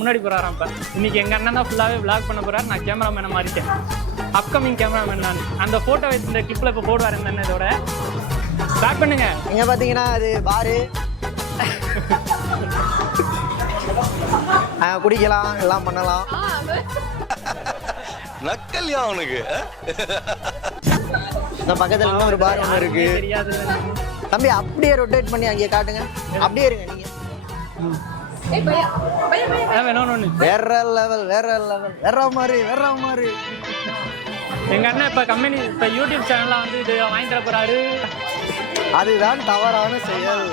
முன்னாடி போறாராம் இப்ப இன்னைக்கு எங்க அண்ணன் தான் ஃபுல்லாவே vlog பண்ண போறாரு. நான் கேமராமேனை மாறிட்டேன். அப்கமிங் கேமராமேன் நான். அந்த போட்டோ இந்த கிளிப்ல இப்ப போடுவார் இந்த அண்ணன் இதோட. ஸ்டார்ட் பண்ணுங்க. இங்க பாத்தீங்கன்னா அது பாரு. குடிக்கலாம் எல்லாம் பண்ணலாம். நக்கல்யா அவனுக்கு. இந்த பக்கத்துல ஒரு பார் ஒன்று இருக்கு. தெரியாது. தம்பி அப்படியே ரொட்டேட் பண்ணி அங்கே காட்டுங்க. அப்படியே இருங்க நீங்க. வேற லெவல் வேற லெவல் வேற மாதிரி வேற மாதிரி. எங்க அண்ணன் இப்ப கம்பெனி இப்ப யூடியூப் சேனல்ல வந்து இது வாங்கி தர போறாரு. அதுதான் தவறான செயல்.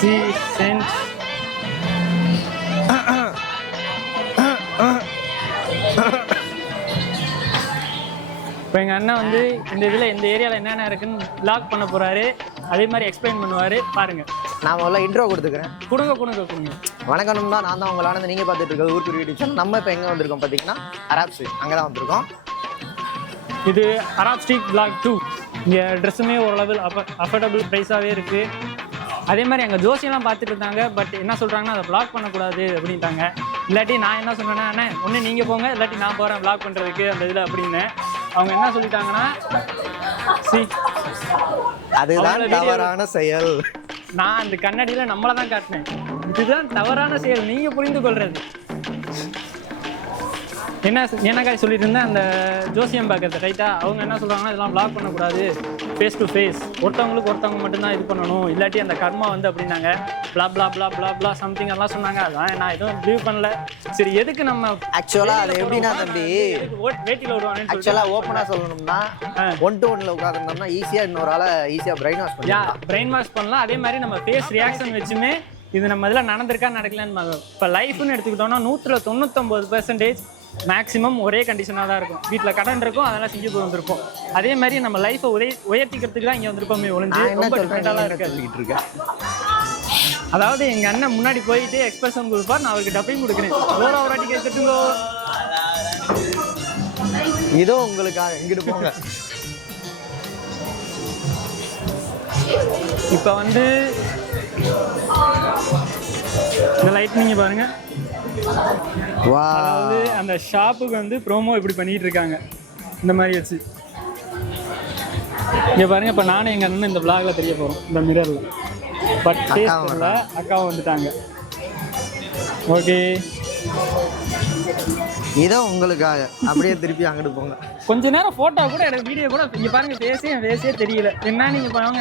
சி சென்ட் இப்போ எங்கள் அண்ணன் வந்து இந்த இதில் இந்த ஏரியாவில் என்னென்ன இருக்குன்னு லாக் பண்ண போறாரு. அதே மாதிரி எக்ஸ்பிளைன் பண்ணுவார். பாருங்க. நான் முதல்ல இன்ட்ரோ கொடுத்துக்கிறேன். கொடுங்க கொடுங்க கொடுங்க. வணக்கம் தான் நான் தான் உங்கள் ஆனந்த் நீங்கள் பார்த்துட்டு இருக்கிறது ஊர் சேனல் நம்ம இப்போ எங்கே வந்திருக்கோம் பார்த்தீங்கன்னா அராப் ஸ்ட்ரீட் அங்கே தான் வந்திருக்கோம். இது அராப் ஸ்ட்ரீட் பிளாக் டூ இங்கே ட்ரெஸ்ஸுமே ஓரளவு அஃப அஃபோர்டபுள் ப்ரைஸாகவே இருக்குது அதே மாதிரி அங்கே ஜோசியெல்லாம் பார்த்துட்டு இருந்தாங்க பட் என்ன சொல்கிறாங்கன்னா அதை பிளாக் பண்ணக்கூடாது அப்படின்ட்டாங்க. இல்லாட்டி நான் என்ன சொன்னேன்னா ஒன்று நீங்கள் போங்க இல்லாட்டி நான் போகிறேன் பிளாக் பண்ணுறதுக்கு அந்த இதில் அப்படின்னு. அவங்க என்ன சொல்லிட்டாங்கன்னா சி. அதுதான் தவறான செயல். நான் அந்த கண்ணாடியில் நம்மளை தான் காட்டினேன். இதுதான் தவறான செயல். நீங்கள் புரிந்து கொள்றது என்ன என்னக்கா சொல்லிட்டு இருந்தேன் அந்த ஜோசியம் பார்க்கறது ரைட்டா அவங்க என்ன சொல்றாங்கன்னா இதெல்லாம் பிளாக் பண்ணக்கூடாது. ஃபேஸ் டு ஃபேஸ் ஒருத்தவங்களுக்கு ஒருத்தவங்க மட்டும்தான் இது பண்ணணும். இல்லாட்டி அந்த கர்மா வந்து அப்படின்னாங்க. blah blah blah blah blah something எல்லாம் சொன்னாங்க. அதான் நான் எதுவும் பிலீவ் பண்ணல. சரி எதுக்கு நம்ம ஆக்சுவலா அது எப்படின்னா தம்பி வேட்டியில் விடுவாங்கன்னு சொல்லிட்டு? ஆக்சுவலா ஓப்பனா சொல்லணும்னா ஒன் டு ஒன்ல உட்காந்துருந்தோம்னா ஈஸியா இன்னொரு ஆளை ஈஸியா பிரைன் வாஷ் யா பண்ணலாம் பிரெயின் வாஷ் பண்ணலாம். அதே மாதிரி நம்ம ஃபேஸ் ரியாக்ஷன் வச்சுமே இது நம்ம இதில் நடந்திருக்கா நடக்கலன்னு இப்போ லைஃப்னு எடுத்துக்கிட்டோம்னா நூற்றில் தொண்ணூத்தொம்பது பெர்சன்டேஜ் மேக்ஸிமம் ஒரே கண்டிஷனாக தான் இருக்கும். வீட்டில் கடன் இருக்கும் அதெல்லாம் சிங்கப்பூர் வந்திருப்போம் அதே மாதிரி நம்ம லைஃப்பை உதய உயர்த்திக்கிறதுக்கு தான் இங்கே வந்திருப்போமே ஒழிஞ்சு ரொம்ப சொல்றேன்? டிஃப்ரெண்டாலாம் நீ என்ன இருக்காது சொல்லிட்டு இருக்க அதாவது எங்கள் அண்ணன் முன்னாடி போயிட்டு எக்ஸ்பிரஷன் கொடுப்பார் நான் அவருக்கு டப்பிங் கொடுக்குறேன். ஓரா ஒரு வாட்டி கேட்டுட்டுங்கோ இதோ உங்களுக்காக இங்கிட்டு போங்க. இப்போ வந்து இந்த லைட் நீங்கள் பாருங்க. வா அதாவது அந்த ஷாப்புக்கு வந்து ப்ரோமோ இப்படி பண்ணிட்டு இருக்காங்க. இந்த மாதிரி வச்சு. இங்க பாருங்க இப்போ நானும் எங்க அண்ணன் இந்த vlogல தெரிய போறோம் இந்த மிரர்ல பட் ஃபேஸ் அக்காவும் வந்துட்டாங்க. ஓகே இதோ உங்களுக்காக. அப்படியே திருப்பி அங்கிட்டு போங்க. கொஞ்ச நேரம் போட்டோ கூட எனக்கு வீடியோ கூட இங்க பாருங்க பேசே என் பேசே தெரியல. என்ன நீங்க வாங்க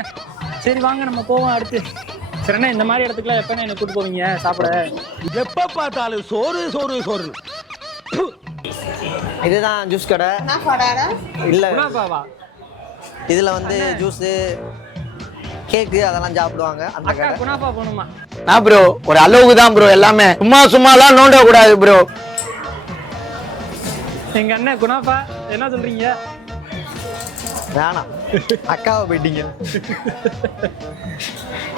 சரி வாங்க நம்ம போவோம் அடுத்து. சரிண்ணா இந்த மாதிரி இடத்துக்குலாம் எப்போ என்ன கூட்டு போவீங்க? சாப்பிட? எப்ப பார்த்தாலும் சோறு சோறு சோறு. இதுதான் ஜூஸ் கடை. இல்ல. இதுல வந்து ஜூஸ் கேக்கு அதெல்லாம் சாப்பிடுவாங்க அந்த அக்கா கடை. குணாப்பா போகணுமா? நான் ப்ரோ ஒரு அளவுக்கு தான் ப்ரோ எல்லாமே. சும்மா சும்மாலாம் நோண்ட கூடாது ப்ரோ எங்க அண்ணன் குணாப்பா என்ன சொல்றீங்க? வேணாம். அக்காவை போயிட்டீங்க.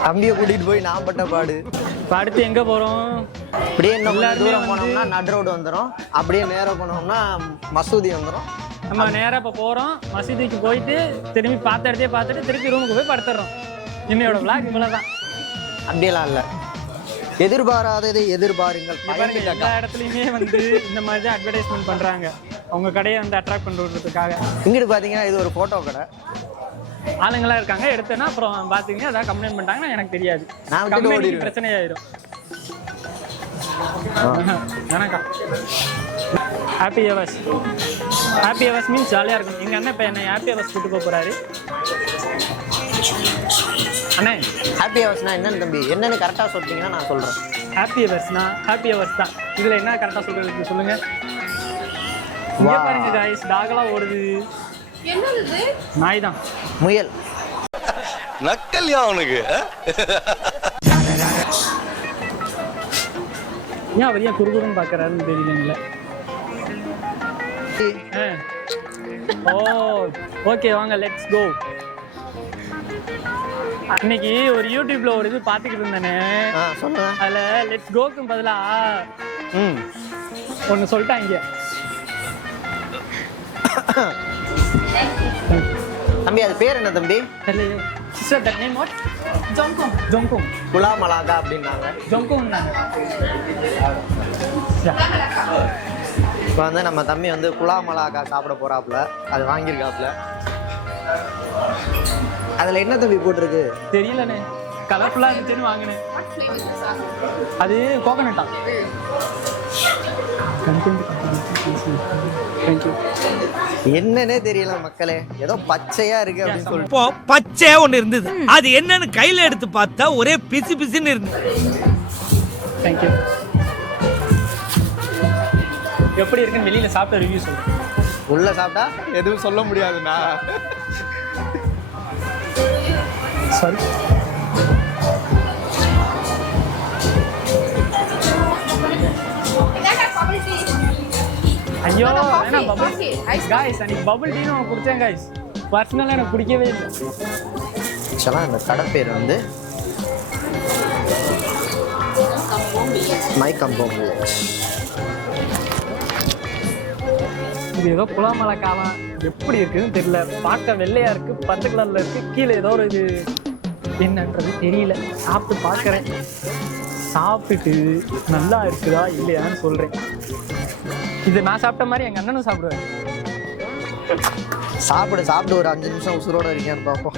தம்பியை கூட்டிட்டு போய் நான் பட்ட பாடு. இப்போ அடுத்து எங்க போறோம்? அப்படியே எல்லாருமே தூரம் போனோம்னா நட் ரோடு வந்துடும் அப்படியே நேரா போனோம்னா மசூதி வந்துடும் நம்ம நேரா இப்போ போறோம். மசூதிக்கு போயிட்டு திரும்பி பார்த்த இடத்தையே பார்த்துட்டு திருப்பி ரூமுக்கு போய் படுத்துடுறோம் இன்னையோட விளாக் இவ்வளவுதான். அப்படியெல்லாம் இல்ல. எதிர்பாராததை எதிர்பாருங்கள். எல்லா இடத்துலயுமே வந்து இந்த மாதிரி தான் அட்வர்டைஸ்மெண்ட் பண்றாங்க. அவங்க கடையை வந்து அட்ராக்ட் பண்றதுக்காக. இங்கிட்டு பாத்தீங்கன்னா இது ஒரு போட்டோ கடை. ஆளுங்களா இருக்காங்க எடுத்தேன்னா அப்புறம் பாத்தீங்க ஏதாவது கம்ப்ளைண்ட் பண்ணிட்டாங்கன்னா எனக்கு தெரியாது. நான் விட்டுட்டு கம்பெனிக்கு ஓடிடுவேன். பிரச்சனை ஆயிரும் வணக்கம். Happy hours happy hours means ஜாலியாக இருக்கும். எங்கள் அண்ணன் இப்போ என்னை ஹாப்பி ஹவர்ஸ் கூட்டு போக போகிறாரு அண்ணே. ஹாப்பி ஹவர்ஸ்னா என்னன்னு தம்பி? என்னன்னு கரெக்டா சொல்லிட்டீங்கன்னா நான் சொல்றேன். ஹாப்பி ஹவர்ஸ்னா ஹாப்பி ஹவர்ஸ் தான். இதில் என்ன கரெக்டாக சொல்கிறதுக்கு சொல்லுங்க. இங்கே Wow. பாருங்க காய்ஸ் டாகெல்லாம் ஓடுது. நாய் தான். முயல். நக்கல்யா அவனுக்கு? ஏன் அவர் ஏன் குறுகுறுன்னு பார்க்குறாருன்னு தெரியலங்களே. ஓ ஓகே வாங்க லெட்ஸ் கோ அன்னைக்கு ஒரு யூடியூப்ல ஒரு இது பார்த்துக்கிட்டு இருந்தேனே. அதில் லெட்ஸ் கோக்கும் பதிலா ம். ஒன்று சொல்லிட்டாங்க. தம்பி அது பேர் என்ன தம்பி. சார் தட் நேம் வாட் ஜோங்கோங் ஜோங்கோங் குலா மலாகா அப்படின்னாங்க. ஜோங்கோங் இப்போ வந்து நம்ம தம்பி வந்து குலா மலாகா சாப்பிட போறாப்புல. அது வாங்கியிருக்காப்புல. அதில் என்ன தம்பி போட்டிருக்கு? தெரியலண்ணே. கலர்ஃபுல்லாக இருந்துச்சுன்னு வாங்கினேன். அது கோகனட்டா தேங்க்யூ என்னன்னே தெரியல மக்களே. ஏதோ பச்சையா இருக்கு அப்படின்னு சொல்லிட்டு. இப்போ பச்சை ஒண்ணு இருந்தது. அது என்னன்னு கையில எடுத்து பார்த்தா ஒரே பிசு பிசுன்னு இருந்தது. தேங்க்யூ எப்படி இருக்குன்னு வெளியில் சாப்பிட்ட ரிவ்யூ சொல்கிறேன் உள்ள சாப்பிட்டா? எதுவும் சொல்ல முடியாதுண்ணா. சாரி ஐயோ வேணாம் பபுள் காய்ஸ் அன்னைக்கு பபுள் டீன்னு ஒன்று குடித்தேன் காய்ஸ் பர்சனலாக எனக்கு பிடிக்கவே இல்லை. ஆக்சுவலாக இந்த கடை பேர் வந்து மை கம்பௌண்ட் வில்லேஜ் இது ஏதோ குலாமலை காலம் எப்படி இருக்குன்னு தெரியல. பார்க்க வெள்ளையா இருக்கு பச்சை கலர்ல இருக்கு கீழே ஏதோ ஒரு இது. என்னன்றது தெரியல. சாப்பிட்டு பார்க்கறேன். சாப்பிட்டு நல்லா இருக்குதா இல்லையான்னு சொல்றேன். இது நான் சாப்பிட்ட மாதிரி எங்க அண்ணனும் சாப்பிடுவேன் சாப்பிடு சாப்பிட்டு ஒரு அஞ்சு நிமிஷம் உசுரோட இருக்கேன்னு பார்ப்போம்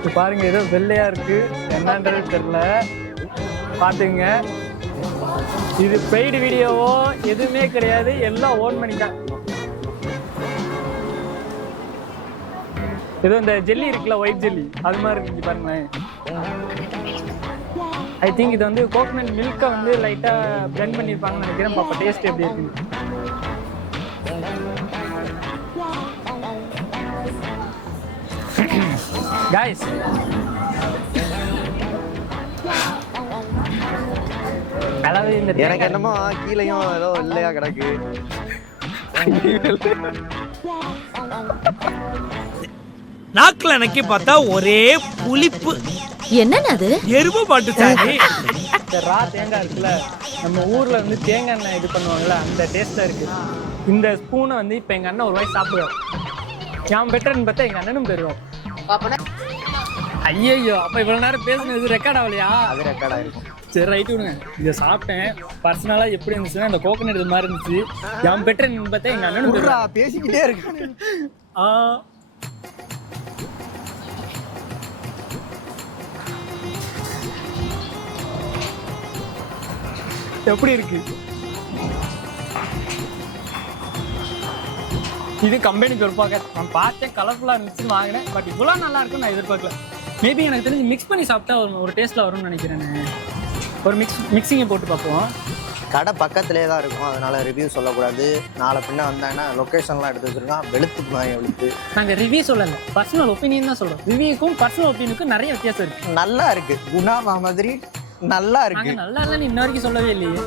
இது பாருங்க ஏதோ வெள்ளையா இருக்கு. என்னன்றது தெரியல. பாத்துங்க இது பெய்டு வீடியோவோ எதுவுமே கிடையாது. எல்லாம் ஓன் பண்ணிட்டான் ஏதோ இந்த ஜெல்லி இருக்குல்ல ஒயிட் ஜெல்லி அது மாதிரி இருக்கு பாருங்களேன். ஐ திங்க் இது வந்து கோகனட் மில்கை வந்து லைட்டாக blend பண்ணியிருப்பாங்கன்னு நினைக்கிறேன். பாப்பா டேஸ்ட் எப்படி இருக்குன்னு. இந்த எனக்கு என்னமோ கீழேயும் ஏதோ இல்லையா கிடக்கு. நாக்குல நக்கி பார்த்தா ஒரே புளிப்பு. என்னன்னு அது? எருமை பாட்டு சாரி இந்த ரா தேங்காய் இருக்குல்ல நம்ம ஊர்ல வந்து தேங்காய் எண்ணெய் இது பண்ணுவாங்கல்ல அந்த டேஸ்டா இருக்கு. இந்த ஸ்பூனை வந்து இப்போ எங்க அண்ணன் ஒரு வாய் சாப்பிடுவார். நான் பெட்டர்னு பார்த்தா எங்க அண்ணனும் பெறுவோம். ஐயோ அப்ப இவ்வளவு நேரம் பேசுனது ரெக்கார்ட் ஆகலையா அது ரெக்கார்ட் ஆயிருக்கும் சரி ரைட் விடுங்க. இதை சாப்பிட்டேன். பர்சனலாக எப்படி இருந்துச்சுன்னா இந்த கோகனட் இது மாதிரி இருந்துச்சு. என் பெட்டர் பார்த்தா எங்க பெறுவான். பேசிக்கிட்டே இருக்கு ஆ. எப்படி இருக்கு? இது கம்பெனி பொறுப்பாக. நான் பார்த்தேன் கலர்ஃபுல்லாக இருந்துச்சுன்னு வாங்கினேன் பட் இவ்வளோ நல்லா இருக்குன்னு நான் எதிர்பார்க்கல. மேபி எனக்கு தெரிஞ்சு மிக்ஸ் பண்ணி சாப்பிட்டா ஒரு ஒரு டேஸ்ட்டில் வரும்னு நினைக்கிறேன். ஒரு மிக்ஸ் மிக்சிங்கை போட்டு பார்ப்போம். கடை பக்கத்திலே தான் இருக்கும். அதனால ரிவ்யூ சொல்லக்கூடாது. நாளை பின்ன வந்தாங்கன்னா லொக்கேஷன்லாம் எடுத்து வச்சிருக்கான். வெளுத்து நான் வெளுத்து. நாங்கள் ரிவ்யூ சொல்லலை. பர்சனல் ஒப்பீனியன் தான் சொல்கிறோம் ரிவ்யூக்கும் பர்சனல் ஒப்பீனியனுக்கும் நிறைய வித்தியாசம் இருக்கு. நல்லா இருக்கு. குணாமா மாதிரி நல்லா இருக்கு. நல்லா இல்லைன்னு இன்ன வரைக்கும் சொல்லவே இல்லையே.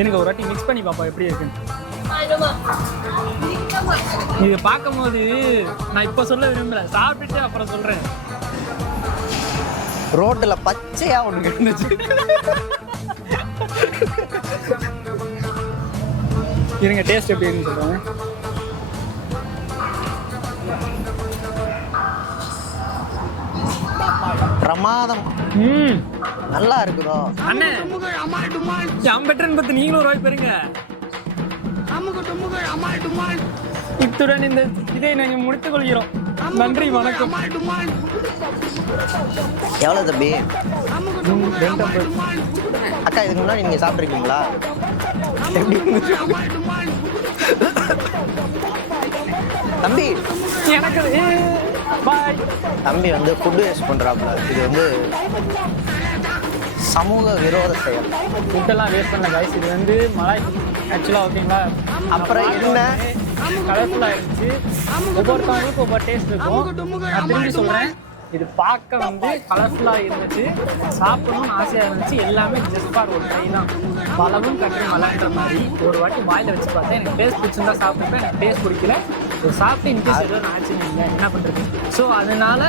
எனக்கு ஒரு வாட்டி மிக்ஸ் பண்ணி பாப்போம் எப்படி இருக்குன்னு. இது பார்க்கும்போது நான் இப்போ சொல்ல விரும்பல. சாப்பிட்டுட்டு அப்புறம் சொல்றேன். ரோட்டுல பச்சையா ஒண்ணு இருந்துச்சு இருங்க டேஸ்ட் எப்படி இருக்குன்னு சொல்றேன் பிரமாதம். ம். நல்லா இருக்குதோ? அண்ணே. என் பெட்டர்னு பார்த்து நீங்களும் ஒரு வாய்ப்பு பெறுங்க இத்துடன் இந்த இதை நாங்கள் முடித்துக் கொள்கிறோம். நன்றி வணக்கம். எவ்வளவு தம்பி? அக்கா இதுக்கு முன்னாடி நீங்க சாப்பிட்ருக்கீங்களா? தம்பி. எனக்கு தம்பி வந்து ஃபுட் வேஸ்ட் பண்றாப்புல. இது வந்து சமூக விரோத செயல். ஃபுட்டெல்லாம் வேஸ்ட் பண்ணல கைஸ் இது வந்து மலாய் ஆக்சுவலாக ஓகேங்களா அப்புறம் என்ன? கலர்ஃபுல்லாக இருந்துச்சு ஒவ்வொருத்தவங்களுக்கும் ஒவ்வொரு டேஸ்ட் இருக்கும். நான் திரும்பி சொல்கிறேன் இது பார்க்க வந்து கலர்ஃபுல்லாக இருந்துச்சு சாப்பிடணும்னு ஆசையாக இருந்துச்சு. எல்லாமே ஜஸ்ட் ஃபார் ஒரு ட்ரை தான். பழமும் கட்டு மலான்ற மாதிரி. ஒரு வாட்டி வாயில் வச்சு பார்த்தேன். எனக்கு டேஸ்ட் பிடிச்சிருந்தா சாப்பிட்டுப்பேன் எனக்கு டேஸ்ட் பிடிக்கல. சாப்பிட்டு இன்கேஸ் ஏதோ ஆச்சு இல்லை என்ன பண்ணுறது ஸோ அதனால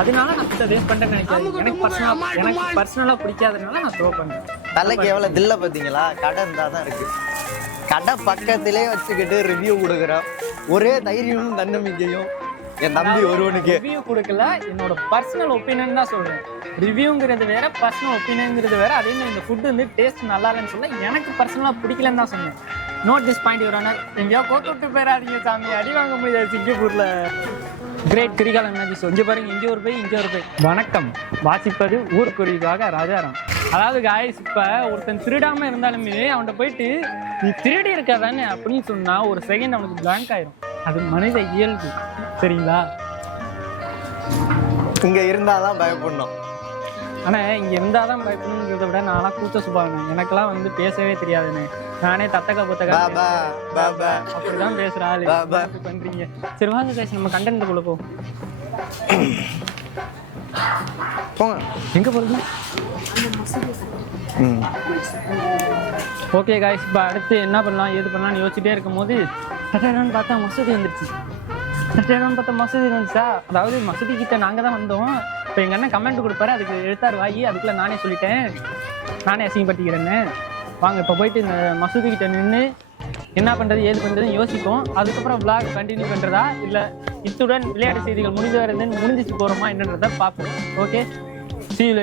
அதனால நான் ஃபுட்டை வேஸ்ட் பண்ணிட்டேன்னு நினைக்கிறேன் எனக்கு பர்சனலாக எனக்கு பர்சனலாக பிடிக்காதனால நான் த்ரோ பண்ணுறேன் தலைக்கு எவ்வளவு தில்ல பார்த்தீங்களா? கடை இருந்தால் தான் இருக்கு. கடை பக்கத்திலே வச்சுக்கிட்டு ரிவ்யூ கொடுக்குறோம் ஒரே தைரியமும் தன்னம்பிக்கையும் என் தம்பி ஒருவனுக்கு. ரிவ்யூ கொடுக்கல என்னோட பர்சனல் ஒப்பீனியன் தான் சொல்றேன். ரிவ்யூங்கிறது வேற பர்சனல் ஒப்பீனியன்ங்கிறது வேற. அதே மாதிரி இந்த ஃபுட் வந்து டேஸ்ட் நல்லா இல்லைன்னு சொல்ல எனக்கு பர்சனலாக பிடிக்கலன்னு தான் சொன்னேன். Note this point your honour எங்கேயோ கோட்டு விட்டு போயிடாதீங்க சாமி. அடி வாங்க முடியாது சிங்கப்பூர்ல. கிரேட் கிரிகாலம் மேஜிக் ஷோ இங்கே பாருங்க இங்கே ஒரு போய் இங்கே ஒரு போய். வணக்கம். வாசிப்பது ஊர்க்குருவிக்காக ராஜாராம். அதாவது காய்ஸ் இப்போ ஒருத்தன் திருடாம இருந்தாலுமே அவன்கிட்ட போயிட்டு நீ திருடி இருக்காதானே? அப்படின்னு சொன்னா ஒரு செகண்ட் அவனுக்கு blank ஆயிரும். அது மனித இயல்பு. சரிங்களா? இங்க இருந்தாதான் பயப்படணும். ஆனால் இங்கே இருந்தால் தான் பயப்படணுங்கிறத விட நான்லாம் கூச்ச சுபாவம். எனக்கெல்லாம் வந்து பேசவே தெரியாதுண்ணே. நானே தத்தக்கா புத்தகா பாபா பாபா அப்படிதான் பேசுற ஆளு. பா, பா. இப்படி பண்றீங்க? சரி வாங்க guys நம்ம கண்டென்ட் குள்ள போ போங்க. எங்கே போகிறது ம். ஓகே காய்ஸ் இப்போ அடுத்து என்ன பண்ணலாம் ஏது பண்ணலாம்னு யோசிச்சுட்டே இருக்கும்போது தட்டேரான்னு பார்த்தா மசூதி வந்துருச்சு. தட்டேரான்னு பார்த்தா மசூதி வந்துச்சா? அதாவது மசூதி கிட்ட நாங்கள் தான் வந்தோம். இப்போ எங்கள் அண்ணன் கமெண்ட் கொடுப்பாரு அதுக்கு எழுத்தார் வாங்கி அதுக்குள்ளே நானே சொல்லிட்டேன். நானே அசிங்கப்பட்டிக்கிறேன்னு வாங்க இப்போ போயிட்டு இந்த மசூதி கிட்ட நின்று என்ன பண்ணுறது ஏது பண்ணுறதுன்னு யோசிப்போம். அதுக்கப்புறம் விளாக் கண்டினியூ பண்ணுறதா இல்லை இத்துடன் விளையாட்டு செய்திகள் முடிஞ்ச வருது முடிஞ்சிச்சு போகிறோமா என்னன்றதை பார்ப்போம். ஓகே சி you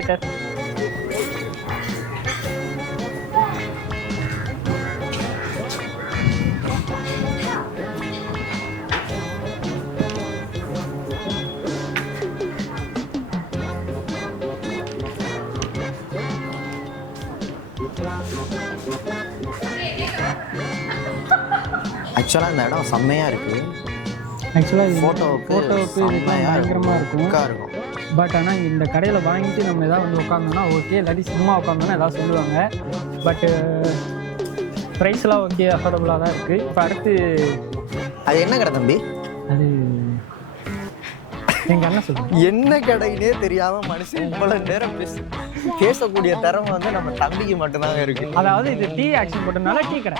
ஆக்சுவலாக இந்த இடம் செம்மையா இருக்குது ஆக்சுவலாக ஃபோட்டோவுக்கு ஃபோட்டோவுக்கு செம்மையா பயங்கரமாக இருக்கும். இருக்கும். பட் ஆனால் இந்த கடையில் வாங்கிட்டு நம்ம ஏதாவது வந்து உட்காந்தோம்னா ஓகே இல்லாட்டி சும்மா உட்காந்தோம்னா ஏதாவது சொல்லுவாங்க. பட்டு ப்ரைஸ்லாம் ஓகே அஃபோர்டபுளாக தான் இருக்குது இப்போ அடுத்து அது என்ன கடை தம்பி? அது எங்கள் அண்ணன் சொல்லுங்க என்ன கடைன்னே தெரியாம மனுஷன் இவ்வளவு நேரம் பேச பேசக்கூடிய திறமை வந்து நம்ம தம்பிக்கு மட்டும்தாங்க இருக்கு. அதாவது இது டீ ஆக்ஷன் போட்டதுனால டீ கடை.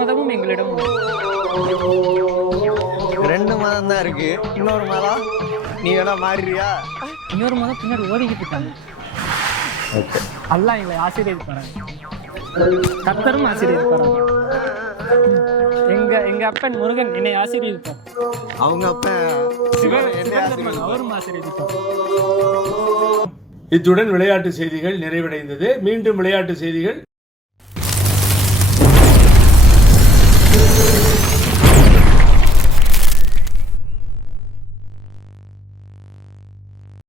மதமும் எங்களிடம். ரெண்டு மதம் தான் இருக்கு. இன்னொரு மதம்? நீ வேணா மாறிடுறியா? இன்னொரு மதம் பின்னாடி ஓடிக்கிட்டு இருக்காங்க. அல்லாஹ் எங்களை ஆசீர்வதிப்பாரு கத்தரும் ஆசீர்வதிப்பாரு எங்க எங்க அப்பன் முருகன் என்னை ஆசீர்வதிப்பார். அவங்க அப்ப சிவன் என்ன அவரும் ஆசீர்வதிப்பார். இத்துடன் விளையாட்டு செய்திகள் நிறைவடைந்தது. மீண்டும் விளையாட்டு செய்திகள்